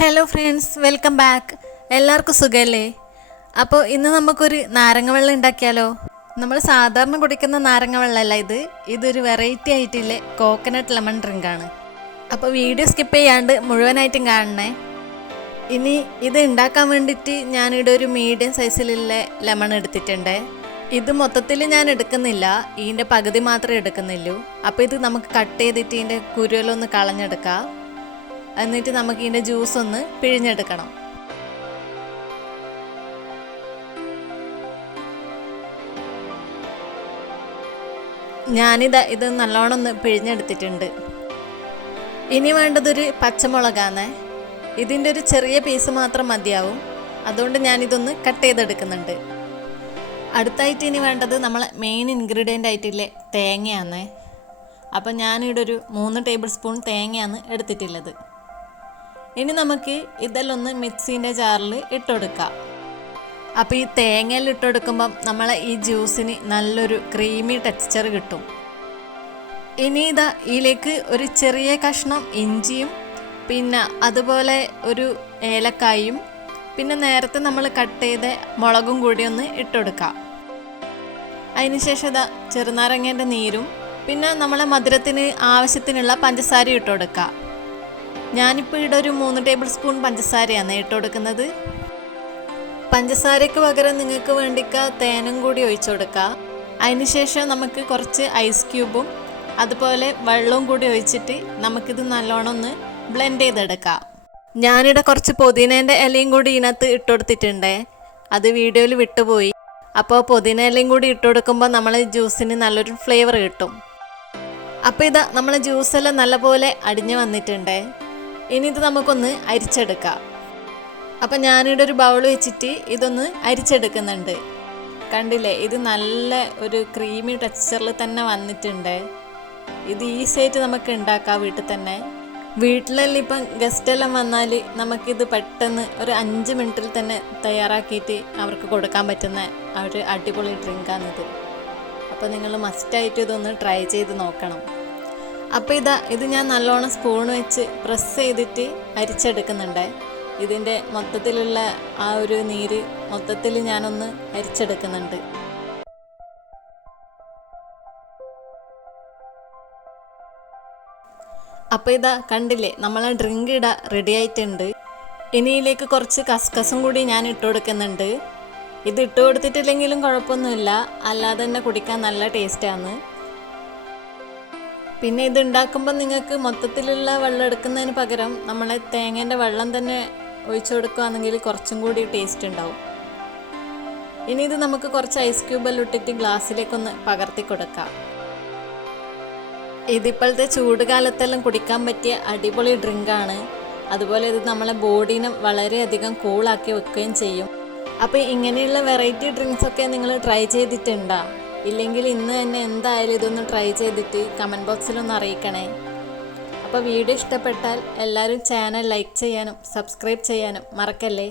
Hello friends, welcome back. എല്ലാവർക്കും സുഖമല്ലേ? അപ്പോൾ ഇന്ന് നമുക്കൊരു നാരങ്ങ വെള്ളം ഉണ്ടാക്കിയാലോ? നമ്മൾ സാധാരണ കുടിക്കുന്ന നാരങ്ങ വെള്ളമല്ല ഇതൊരു വെറൈറ്റി ആയിട്ടുള്ള കോക്കനട്ട് ലെമൺ ഡ്രിങ്കാണ്. അപ്പോൾ വീഡിയോ സ്കിപ്പ് ചെയ്യാണ്ട് മുഴുവനായിട്ടും കാണണേ. ഇനി ഇത് ഉണ്ടാക്കാൻ വേണ്ടിയിട്ട് ഞാനിവിടെ ഒരു മീഡിയം സൈസിലുള്ള ലെമൺ എടുത്തിട്ടുണ്ട്. ഇത് മൊത്തത്തിൽ ഞാൻ എടുക്കുന്നില്ല, ഇതിൻ്റെ പകുതി മാത്രമേ എടുക്കുന്നുള്ളൂ. അപ്പോൾ ഇത് നമുക്ക് കട്ട് ചെയ്തിട്ട് ഇതിൻ്റെ കുരുവെല്ലാം ഒന്ന് കളഞ്ഞെടുക്കാം. എന്നിട്ട് നമുക്ക് ഇതിൻ്റെ ജ്യൂസ് ഒന്ന് പിഴിഞ്ഞെടുക്കണം. ഇത് നല്ലോണം ഒന്ന് പിഴിഞ്ഞെടുത്തിട്ടുണ്ട്. ഇനി വേണ്ടതൊരു പച്ചമുളകാണ്. ഇതിൻ്റെ ഒരു ചെറിയ പീസ് മാത്രം മതിയാവും, അതുകൊണ്ട് ഞാനിതൊന്ന് കട്ട് ചെയ്തെടുക്കുന്നുണ്ട്. അടുത്തായിട്ട് ഇനി വേണ്ടത് നമ്മളെ മെയിൻ ഇൻഗ്രീഡിയൻ്റ് ആയിട്ടുള്ള തേങ്ങയാണ്. അപ്പം ഞാനിവിടെ ഒരു 3 ടേബിൾ സ്പൂൺ തേങ്ങയാണ് എടുത്തിട്ടുള്ളത്. ഇനി നമുക്ക് ഇതെല്ലാം ഒന്ന് മിക്സീൻ്റെ ജാറിൽ ഇട്ടുകൊടുക്കാം. അപ്പോൾ ഈ തേങ്ങയിൽ ഇട്ടുകൊടുക്കുമ്പം നമ്മളെ ഈ ജ്യൂസിന് നല്ലൊരു ക്രീമി ടെക്സ്ചർ കിട്ടും. ഇനി ഇതിലേക്ക് ഒരു ചെറിയ കഷ്ണം ഇഞ്ചിയും പിന്നെ അതുപോലെ ഒരു ഏലക്കായും പിന്നെ നേരത്തെ നമ്മൾ കട്ട് ചെയ്ത മുളകും കൂടി ഒന്ന് ഇട്ടുകൊടുക്കാം. അതിനുശേഷം ചെറുനാരങ്ങേൻ്റെ നീരും പിന്നെ നമ്മളെ മധുരത്തിന് ആവശ്യത്തിനുള്ള പഞ്ചസാര ഇട്ടുകൊടുക്കാം. ഞാനിപ്പോൾ ഇവിടെ ഒരു 3 ടേബിൾ സ്പൂൺ പഞ്ചസാരയാണ് ഇട്ട് കൊടുക്കുന്നത്. പഞ്ചസാരയ്ക്ക് പകരം നിങ്ങൾക്ക് വേണ്ടിക്ക തേനും കൂടി ഒഴിച്ചു കൊടുക്കുക. അതിനുശേഷം നമുക്ക് കുറച്ച് ഐസ് ക്യൂബും അതുപോലെ വെള്ളവും കൂടി ഒഴിച്ചിട്ട് നമുക്കിത് നല്ലോണം ഒന്ന് ബ്ലെൻഡ് ചെയ്തെടുക്കാം. ഞാനിവിടെ കുറച്ച് പുതിനേൻ്റെ ഇലയും കൂടി ഇതിനകത്ത് ഇട്ട് കൊടുത്തിട്ടുണ്ട്. അത് വീഡിയോയിൽ വിട്ടുപോയി. അപ്പോൾ പുതിന ഇലയും കൂടി ഇട്ട് കൊടുക്കുമ്പോൾ നമ്മളെ ജ്യൂസിന് നല്ലൊരു ഫ്ലേവർ കിട്ടും. അപ്പോൾ നമ്മളെ ജ്യൂസെല്ലാം നല്ലപോലെ അടിഞ്ഞു വന്നിട്ടുണ്ട്. ഇനി ഇത് നമുക്കൊന്ന് അരിച്ചെടുക്കാം. അപ്പം ഞാനിവിടെ ഒരു ബൗൾ വെച്ചിട്ട് ഇതൊന്ന് അരിച്ചെടുക്കുന്നുണ്ട്. കണ്ടില്ലേ, ഇത് നല്ല ഒരു ക്രീമി ടെക്സ്ചറിൽ തന്നെ വന്നിട്ടുണ്ട്. ഇത് ഈസി ആയിട്ട് നമുക്ക് ഉണ്ടാക്കാം വീട്ടിൽ തന്നെ. വീട്ടിലെല്ലാം ഇപ്പം ഗസ്റ്റെല്ലാം വന്നാൽ നമുക്കിത് പെട്ടെന്ന് ഒരു 5 മിനിറ്റിൽ തന്നെ തയ്യാറാക്കിയിട്ട് അവർക്ക് കൊടുക്കാൻ പറ്റുന്ന ഒരു അടിപൊളി ഡ്രിങ്കാണിത്. അപ്പോൾ നിങ്ങൾ മസ്റ്റായിട്ട് ഇതൊന്ന് ട്രൈ ചെയ്ത് നോക്കണം. അപ്പോൾ ഇത് ഞാൻ നല്ലോണം സ്പൂൺ വെച്ച് പ്രസ് ചെയ്തിട്ട് അരിച്ചെടുക്കുന്നുണ്ട്. ഇതിൻ്റെ മൊത്തത്തിലുള്ള ആ ഒരു നീര് മൊത്തത്തിൽ ഞാനൊന്ന് അരിച്ചെടുക്കുന്നുണ്ട്. അപ്പോൾ കണ്ടില്ലേ, നമ്മളെ ഡ്രിങ്ക് റെഡി ആയിട്ടുണ്ട്. ഇനി ഇതിലേക്ക് കുറച്ച് കസ്കസും കൂടി ഞാൻ ഇട്ട് കൊടുക്കുന്നുണ്ട്. ഇത് ഇട്ട് കൊടുത്തിട്ടില്ലെങ്കിലും കുഴപ്പമൊന്നുമില്ല, അല്ലാതെ തന്നെ കുടിക്കാൻ നല്ല ടേസ്റ്റാണ്. പിന്നെ ഇത് ഉണ്ടാക്കുമ്പോൾ നിങ്ങൾക്ക് മൊത്തത്തിലുള്ള വെള്ളം എടുക്കുന്നതിന് പകരം നമ്മളെ തേങ്ങേൻ്റെ വെള്ളം തന്നെ ഒഴിച്ചു കൊടുക്കുകയാണെങ്കിൽ കുറച്ചും കൂടി ടേസ്റ്റ് ഉണ്ടാവും. ഇനി ഇത് നമുക്ക് കുറച്ച് ഐസ് ക്യൂബെല്ലാം ഇട്ടിട്ട് ഗ്ലാസ്സിലേക്കൊന്ന് പകർത്തി കൊടുക്കാം. ഇതിപ്പോഴത്തെ ചൂട് കാലത്തെല്ലാം കുടിക്കാൻ പറ്റിയ അടിപൊളി ഡ്രിങ്കാണ്. അതുപോലെ ഇത് നമ്മളെ ബോഡീനെ വളരെയധികം കൂളാക്കി വെക്കുകയും ചെയ്യും. അപ്പോൾ ഇങ്ങനെയുള്ള വെറൈറ്റി ഡ്രിങ്ക്സൊക്കെ നിങ്ങൾ ട്രൈ ചെയ്തിട്ടുണ്ടോ? ഇല്ലെങ്കിൽ ഇന്ന് തന്നെ എന്തായാലും ഇതൊന്ന് ട്രൈ ചെയ്തിട്ട് കമൻറ്റ് ബോക്സിലൊന്ന് അറിയിക്കണേ. അപ്പോൾ വീഡിയോ ഇഷ്ടപ്പെട്ടാൽ എല്ലാവരും ചാനൽ ലൈക്ക് ചെയ്യാനും സബ്സ്ക്രൈബ് ചെയ്യാനും മറക്കല്ലേ.